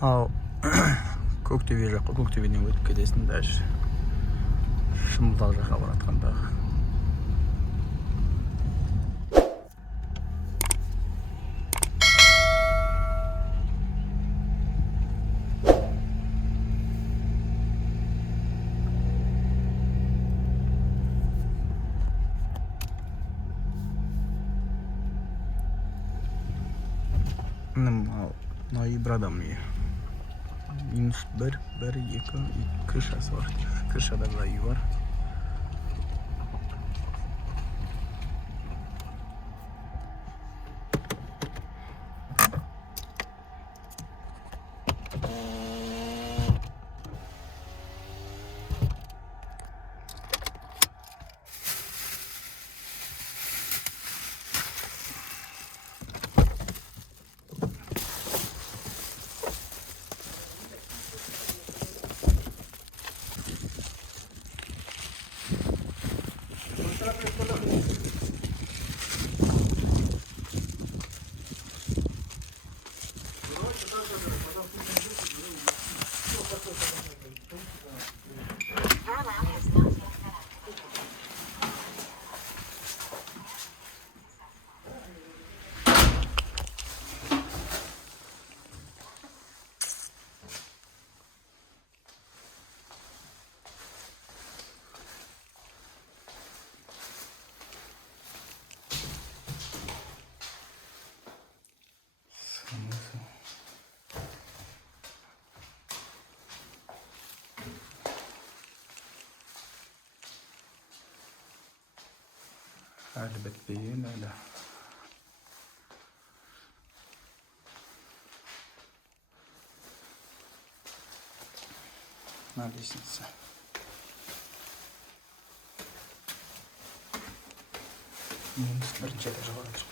ал Көктөбе жаққа, Көктөбеден өтіп кетесің, дальше Шымылдақ жаққа баратқандағы. Мына үй бір адам үйі. Минус бір, екі, крышасы бар. Крышада да үй бар. Әлі бітпеген, әлі. Мына лестница. Минус бірінші этажға барып шық.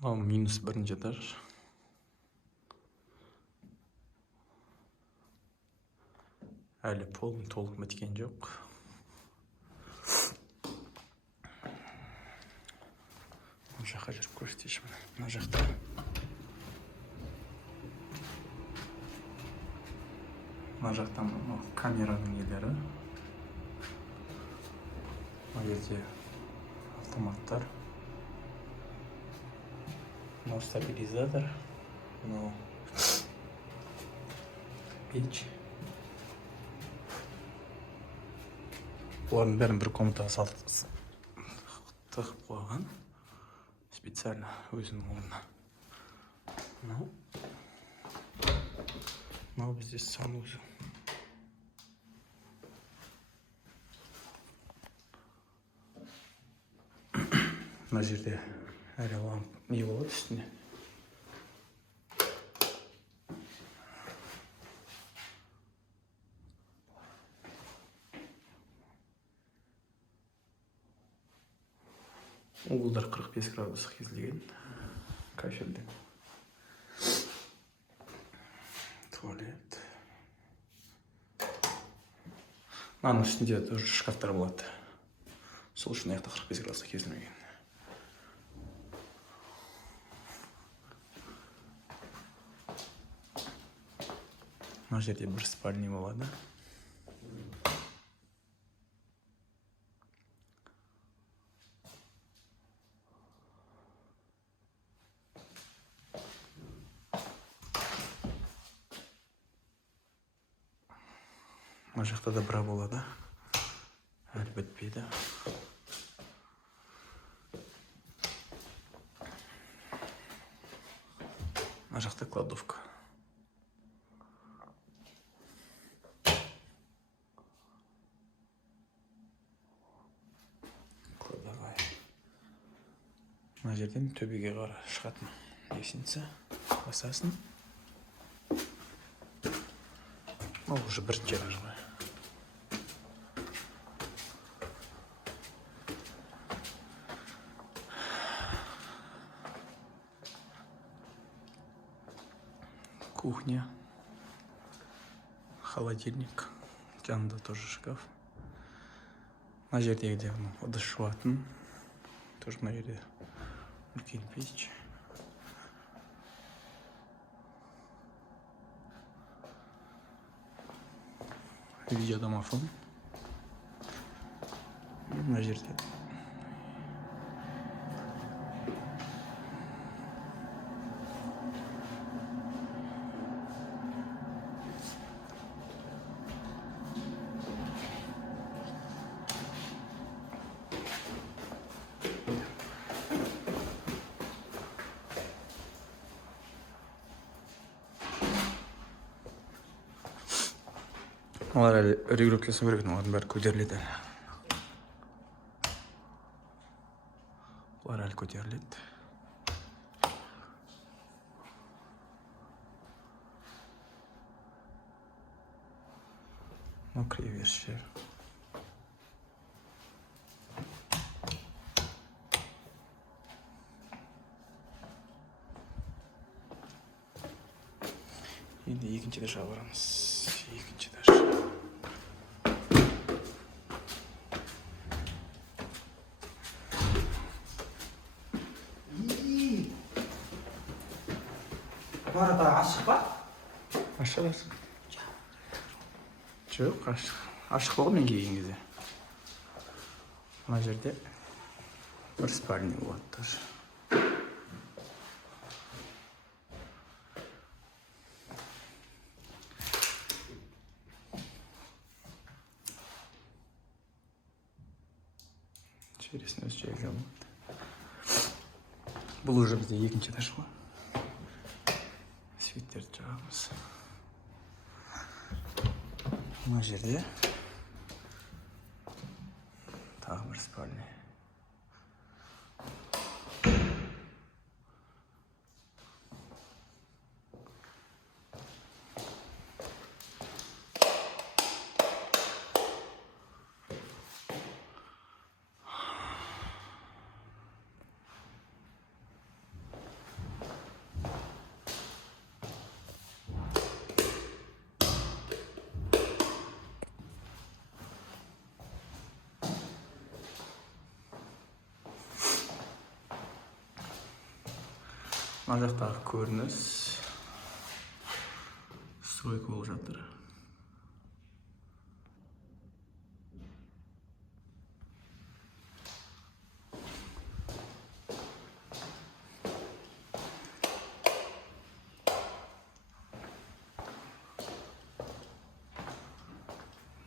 Бұл минус бірінші этаж. Әлі полын толық біткен жоқ. Жаққа жүріп көрсетейші мына. Мына жақта. Мына жақтан камераның нелері. Мына жерде автоматтар. Мынау стабилизатор. Мынау печь. Бұлардың бәрін бір комнатаға тығып қойған. Специально өзінің орнына. Мынау бізде санузел. Мына жерде әлі не болады үстіне. Уылдар 45 градус кесілген. Кафельден. Туалет. Мынаның үстінде тоже шкафтар болады. Сол үшін аяқта 45 градусқа кесілмеген. Мына жерде бір спальня болады. Мына жақта да бір болады. Әлі бітпейді. Мына жақта кладовка. Кладовая. Мына жерден төбеге қарай шығатын лестница. Басасын. Ол уже бірінші этаж ғой. Кухня. Холодильник. Жанында тоже шкаф. Мына жердегі ыдыс жуатын. Тоже мына жерде үлкен печь. Видеодомофон. Мына жерде олар әлі регулировкасын көрген, олардың бәрі көтеріледі. Олар әлі көтеріледі. Ну, кривер жер. Енді екінші этажға барамыз. Екінші этаж. Барада ашық па? Ашық. Жоқ, ашық. Ашық болған мен келген кезде. Мына жерде бір спальня болады тоже. Интересно, өз жайға болады. Бұл уже бізде екінші этаж ғой. Светтерді жағамыз. Мына жерде тағы бір спальня. Мына жақтағы көрініс стройка болып жатыр.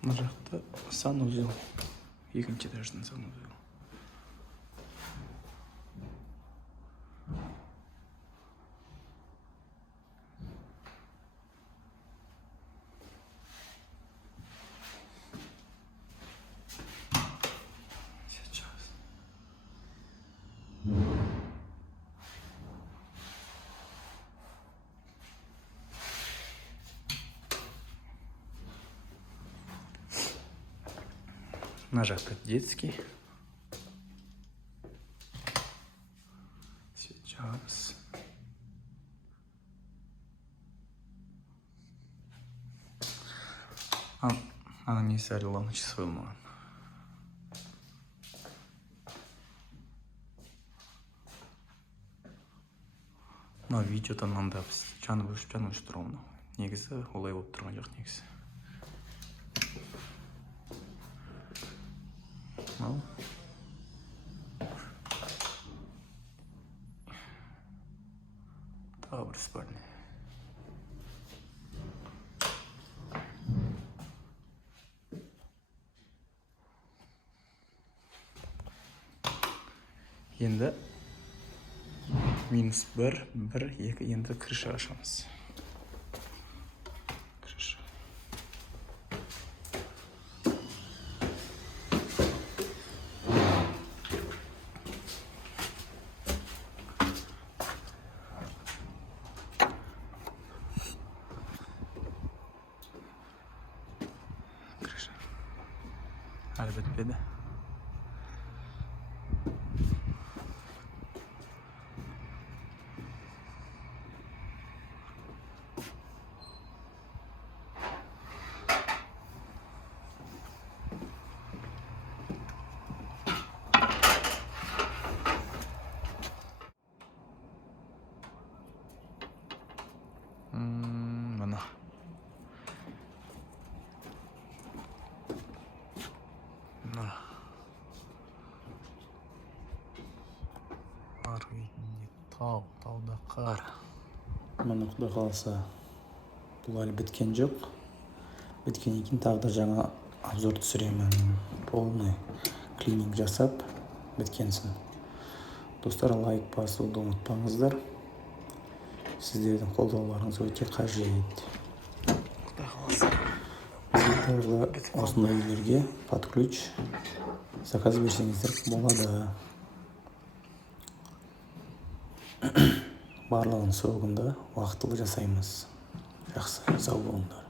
Мына жақта санузел, екінші этаждың санузел. Мына жақта детский. Сейчас. Ана несі әлі лампочка қойылмаған. Мына видеодан мында біз жанып өшіп тұрған. Негізі олай болып тұрған жоқ негізі. Ал. Тағы бір спальня. Енді минус 1, 1, 2, енді крыша ашамыз. Крыша. Крыша. Әлі бітпеді. Қар бетінде тау, тауда қар. Міне Құдай қаласа бұл әлі біткен жоқ. Біткеннен кейін тағы да жаңа обзор түсіремін. Полный клининг жасап біткенсін. Достар, лайк басуды ұмытпаңыздар. Сіздердің қолдауларыңыз өте қажет. Құдай қаласа. Бізге тағы осындай үйлерге под ключ заказ берсеңіздер болады. Барлығын срогында уақытылы жасаймыз. Жақсы, сау болыңдар.